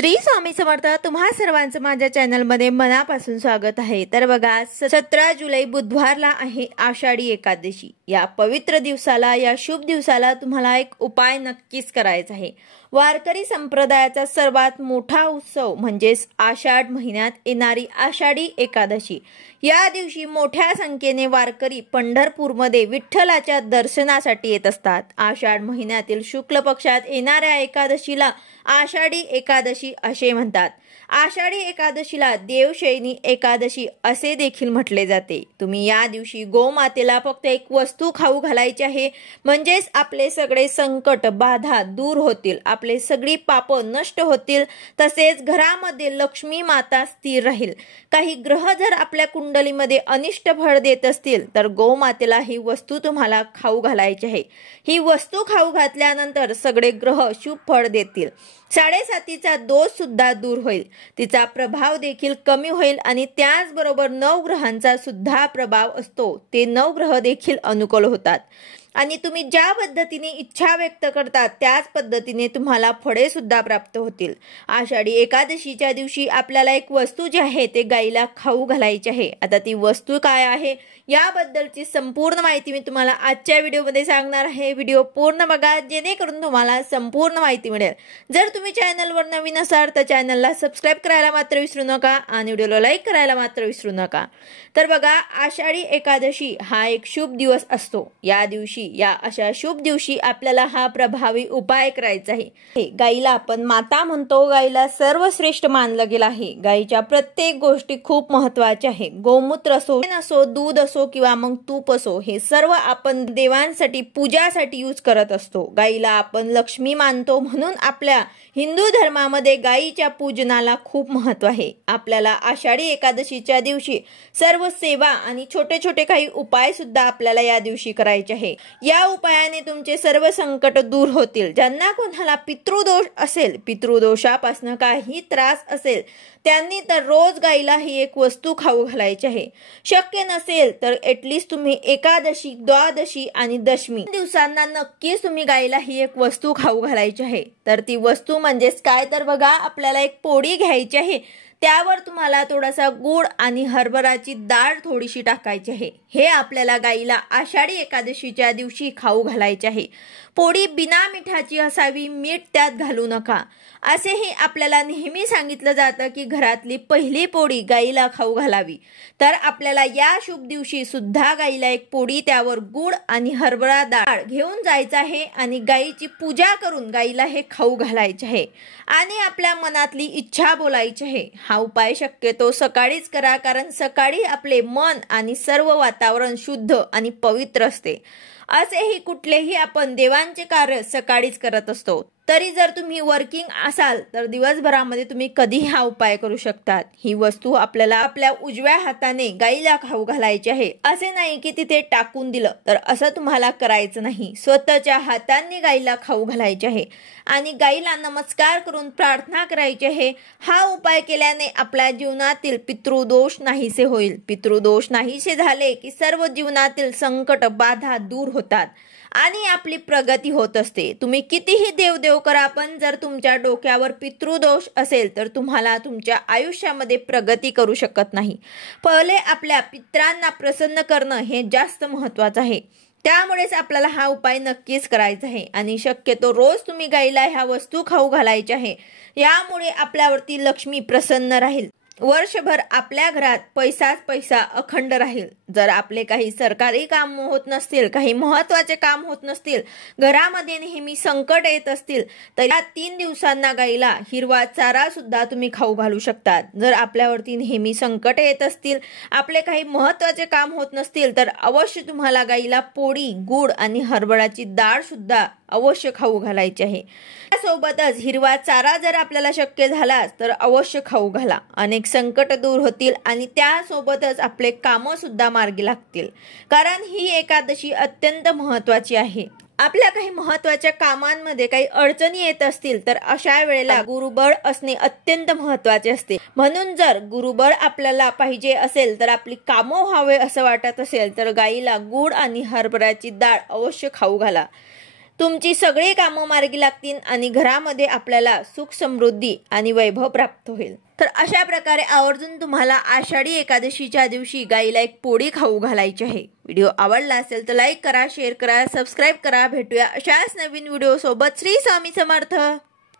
श्री स्वामी समर्थ तुम्हा सर्वांचं माझ्या चॅनलमध्ये मनापासून स्वागत आहे। तर बघा 17 जुलै बुधवारला आहे आषाढी एकादशी। या पवित्र दिवसाला या शुभ दिवसाला तुम्हाला एक उपाय नक्कीच करायचा आहे। वारकरी संप्रदायाचा सर्वात मोठा उत्सव म्हणजे आषाढ महिन्यात येणारी आषाढी एकादशी। या दिवशी मोठ्या संख्येने वारकरी पंढरपूरमध्ये विठ्ठलाच्या दर्शनासाठी येत असतात। आषाढ महिन्यातील शुक्ल पक्षात येणाऱ्या एकादशीला आषाढी एकादशी असे म्हणतात। आषाढी एकादशीला देवशयनी एकादशी असे देखील म्हटले जाते। तुम्ही या दिवशी गोमातेला फक्त एक वस्तू खाऊ घालायची आहे, म्हणजेच आपले सगळे संकट बाधा दूर होतील, आपले सगळी पाप नष्ट होतील, तसेच घरामध्ये लक्ष्मी माता स्थिर राहील। काही ग्रह जर आपल्या कुंडलीमध्ये अनिष्ट फळ देत असतील तर गोमातेला ही वस्तू तुम्हाला खाऊ घालायची आहे। ही वस्तू खाऊ घातल्यानंतर सगळे ग्रह शुभ फळ देतील। 7.5चा दोष सुद्धा दूर होईल, तिचा प्रभाव देखील कमी होईल आणि त्याचबरोबर 9 ग्रहांचा सुद्धा प्रभाव असतो, ते 9 ग्रह देखील अनुकूल होतात आणि तुम्ही ज्या पद्धतीने इच्छा व्यक्त करतात त्याच पद्धतीने तुम्हाला फळे सुद्धा प्राप्त होतील। आषाढी एकादशीच्या दिवशी आपल्याला एक वस्तू जी आहे ते गाईला खाऊ घालायची आहे। आता ती वस्तू काय आहे याबद्दलची संपूर्ण माहिती मी तुम्हाला आजच्या व्हिडिओमध्ये सांगणार आहे। व्हिडिओ पूर्ण बघा जेणेकरून तुम्हाला संपूर्ण माहिती मिळेल। जर तुम्ही चॅनलवर नवीन असाल तर चॅनलला सबस्क्राइब करायला मात्र विसरू नका आणि व्हिडिओला लाईक करायला मात्र विसरू नका। तर बघा आषाढी एकादशी हा एक शुभ दिवस असतो। या दिवशी या अशा शुभ दिवशी आपल्याला हा प्रभावी उपाय करायचा आहे। गाईला आपण माता म्हणतो, गाईला सर्वश्रेष्ठ मानलं गेलं आहे। गाईच्या प्रत्येक गोष्टी खूप महत्त्वाच्या आहे। गोमूत्र असो, दूध असो किंवा मग तूप असो, हे सर्व आपण देवांसाठी पूजासाठी यूज करत असतो। गाईला आपण लक्ष्मी मानतो, म्हणून आपल्या हिंदू धर्मामध्ये गाईच्या पूजनाला खूप महत्त्व आहे। आपल्याला आषाढी एकादशीच्या दिवशी सर्व सेवा आणि छोटे छोटे काही उपाय सुद्धा आपल्याला या दिवशी करायचे आहे। या उपायाने तुमचे सर्व संकट दूर होतील। ज्यांना कोणाला पितृदोष असेल, पितृदोषापासून काही त्रास असेल, त्यांनी तर रोज गाईला ही एक वस्तू खाऊ घालायची आहे। शक्य नसेल तर ॲटलिस्ट तुम्ही एकादशी, द्वादशी आणि दशमी दिवसांना नक्कीच तुम्ही गाईला ही एक वस्तू खाऊ घालायची आहे। तर ती वस्तू म्हणजेच काय, तर बघा आपल्याला एक पोळी घ्यायची आहे, त्यावर तुम्हाला थोडासा गूळ आणि हरभराची डाळ थोडीशी टाकायची आहे। हे आपल्याला गाईला आषाढी एकादशीच्या दिवशी खाऊ घालायचे आहे। पोळी बिना मिठाची असावी, मीठ त्यात घालू नका। असेही आपल्याला नेहमी सांगितलं जातं की घरातली पहिली पोळी गाईला खाऊ घालावी। तर आपल्याला या शुभ दिवशी सुद्धा गाईला एक पोळी, त्यावर गूळ आणि हरभरा डाळ घेऊन जायचं आहे आणि गाईची पूजा करून गाईला हे खाऊ घालायचे आहे आणि आपल्या मनातली इच्छा बोलायची आहे। हा उपाय शक्यतो सकाळीच करा, कारण सकाळी आपले मन आणि सर्व वातावरण शुद्ध आणि पवित्र असते। असेही कुठलेही आपण देवांचे कार्य सकाळीच करत असतो। तरी जर तुम्ही वर्किंग असाल तर दिवसभरामध्ये तुम्ही कधीही हा उपाय करू शकतात। ही वस्तू आपल्याला आपल्या उजव्या हाताने गाईला खाऊ घालायची आहे। असे नाही की तिथे टाकून दिलं, तर असं तुम्हाला करायचं नाही। स्वतःच्या हातांनी गाईला खाऊ घालायचे आहे आणि गाईला नमस्कार करून प्रार्थना करायची आहे। हा उपाय केल्याने आपल्या जीवनातील पितृदोष नाहीसे होईल। पितृदोष नाहीसे झाले की सर्व जीवनातील संकट बाधा दूर होतात आणि आपली प्रगती होत असते। तुम्ही कितीही देवदेव करा, पण जर तुमच्या डोक्यावर पितृदोष असेल तर तुम्हाला तुमच्या आयुष्यामध्ये प्रगती करू शकत नाही। पहिले आपल्या पितरांना प्रसन्न करणं हे जास्त महत्त्वाचं आहे। त्यामुळेच आपल्याला हा उपाय नक्कीच करायचा आहे आणि शक्यतो रोज तुम्ही गाईला ह्या वस्तू खाऊ घालायच्या आहे। यामुळे आपल्यावरती लक्ष्मी प्रसन्न राहील। वर्षभर आपल्या घरात पैसाच पैसा अखंड राहील। जर आपले काही सरकारी काम होत नसतील, काही महत्त्वाचे काम होत नसतील, घरामध्ये नेहमी संकट येत असतील, तर या 3 दिवसांना गाईला हिरवा चारा सुद्धा तुम्ही खाऊ घालू शकतात। जर आपल्यावरती नेहमी संकट येत असतील, आपले काही महत्त्वाचे काम होत नसतील, तर अवश्य तुम्हाला गाईला पोळी, गूळ आणि हरभराची डाळ सुद्धा अवश्य खाऊ घालायची आहे। त्यासोबतच हिरवा चारा जर आपल्याला शक्य झालाच तर अवश्य खाऊ घाला। अनेक संकट दूर होतील आणि त्यासोबतच आपले कामं सुद्धा मार्गी लागतील, कारण ही एकादशी अत्यंत महत्त्वाची आहे। आपल्या काही महत्त्वाच्या कामांमध्ये काही अडचणी येत असतील तर अशा वेळेला गुरुबळ असणे अत्यंत महत्त्वाचे असते। म्हणून जर गुरुबळ आपल्याला पाहिजे असेल, तर आपली कामं व्हावे असं वाटत असेल, तर गाईला गूळ आणि हरभऱ्याची डाळ अवश्य खाऊ घाला। तुमची सगळी कामं मार्गी लागतील आणि घरामध्ये आपल्याला सुख समृद्धी आणि वैभव प्राप्त होईल। तर अशा प्रकारे आवर्जून तुम्हाला आषाढी एकादशीच्या दिवशी गाईला एक पोळी खाऊ घालायची आहे। व्हिडिओ आवडला असेल तर लाईक करा, शेअर करा, सबस्क्राईब करा। भेटूया अशाच नवीन व्हिडिओ सोबत। श्री स्वामी समर्थ।